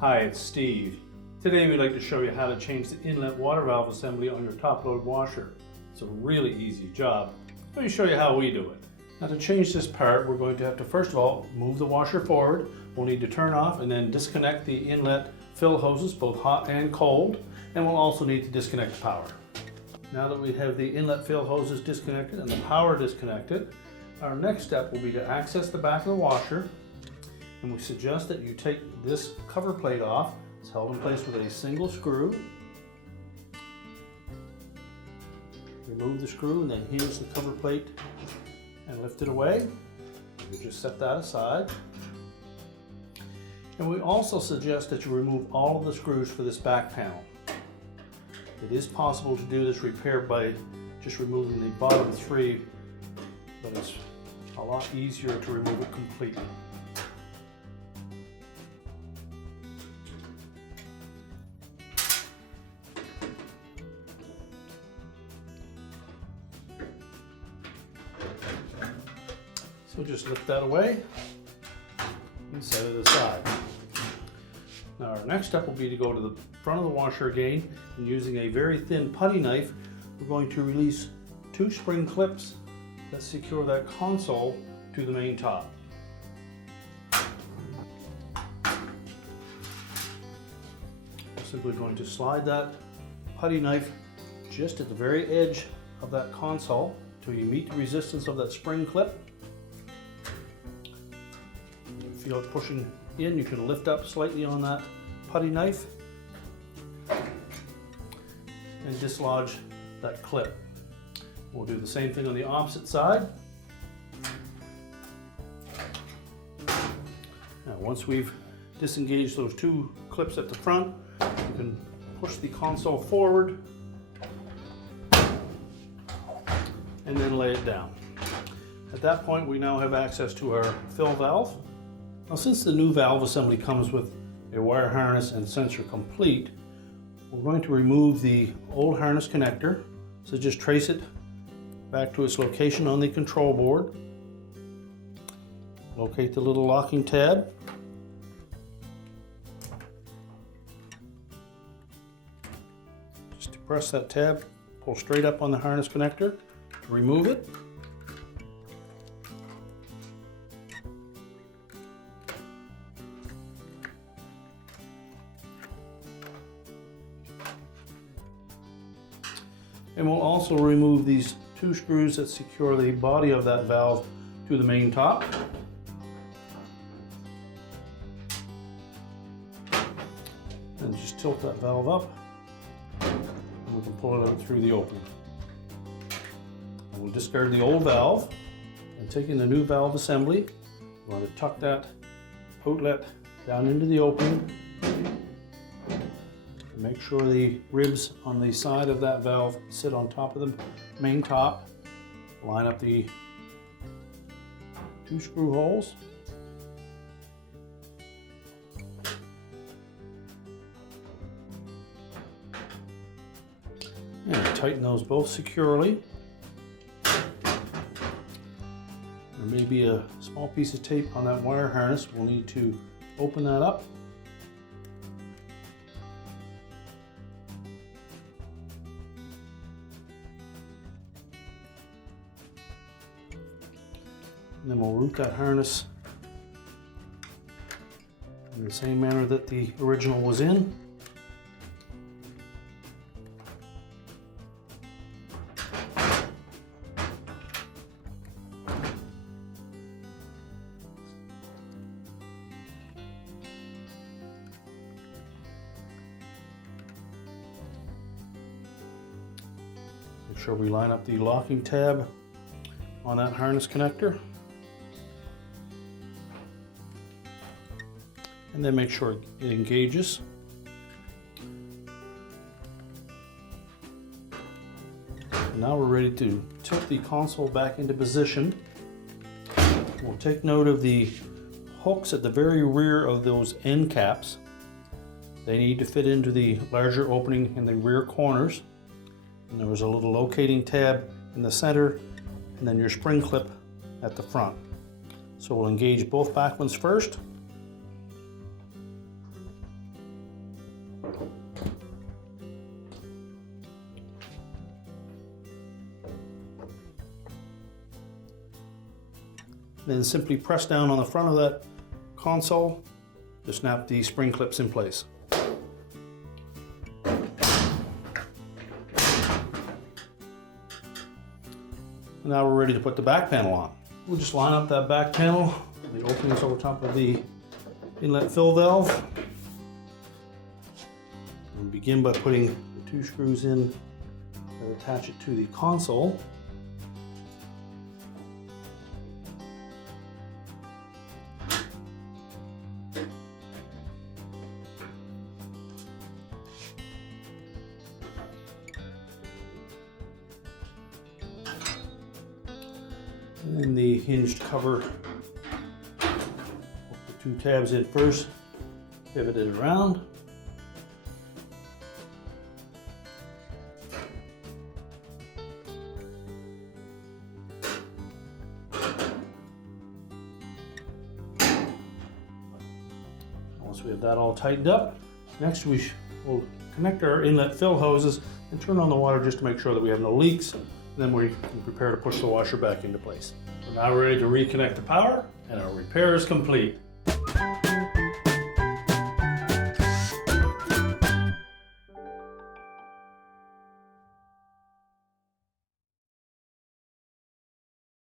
Hi, it's Steve. Today we'd like to show you how to change the inlet water valve assembly on your top-load washer. It's a really easy job. Let me show you how we do it. Now to change this part, we're going to have to first of all move the washer forward. We'll need to turn off and then disconnect the inlet fill hoses, both hot and cold, and we'll also need to disconnect the power. Now that we have the inlet fill hoses disconnected and the power disconnected, our next step will be to access the back of the washer. And we suggest that you take this cover plate off. It's held in place with a single screw. Remove the screw and then here's the cover plate and lift it away. You just set that aside. And we also suggest that you remove all of the screws for this back panel. It is possible to do this repair by just removing the bottom three, but it's a lot easier to remove it completely. So just lift that away and set it aside. Now our next step will be to go to the front of the washer again, and using a very thin putty knife, we're going to release two spring clips that secure that console to the main top. We're simply going to slide that putty knife just at the very edge of that console until you meet the resistance of that spring clip. Feel it pushing in, you can lift up slightly on that putty knife and dislodge that clip. We'll do the same thing on the opposite side. Now once we've disengaged those two clips at the front, you can push the console forward and then lay it down. At that point we now have access to our fill valve. Now since the new valve assembly comes with a wire harness and sensor complete, we're going to remove the old harness connector. So just trace it back to its location on the control board. Locate the little locking tab. Just depress that tab, pull straight up on the harness connector, remove it. And we'll also remove these two screws that secure the body of that valve to the main top. And just tilt that valve up and we can pull it out through the opening. And we'll discard the old valve and taking the new valve assembly, we're going to tuck that outlet down into the opening. Make sure the ribs on the side of that valve sit on top of the main top. Line up the two screw holes. And tighten those both securely. There may be a small piece of tape on that wire harness. We'll need to open that up. And then we'll route that harness in the same manner that the original was in. Make sure we line up the locking tab on that harness connector. And then make sure it engages. And now we're ready to tilt the console back into position. We'll take note of the hooks at the very rear of those end caps. They need to fit into the larger opening in the rear corners. And there was a little locating tab in the center and then your spring clip at the front. So we'll engage both back ones first. Then simply press down on the front of that console to snap the spring clips in place. Now we're ready to put the back panel on. We'll just line up that back panel, the openings over top of the inlet fill valve. And begin by putting the 2 screws in that attach it to the console. And then the hinged cover, put the 2 tabs in first, pivot it around. Once we have that all tightened up, next we will connect our inlet fill hoses and turn on the water just to make sure that we have no leaks. Then we can prepare to push the washer back into place. So now we're ready to reconnect the power, and our repair is complete.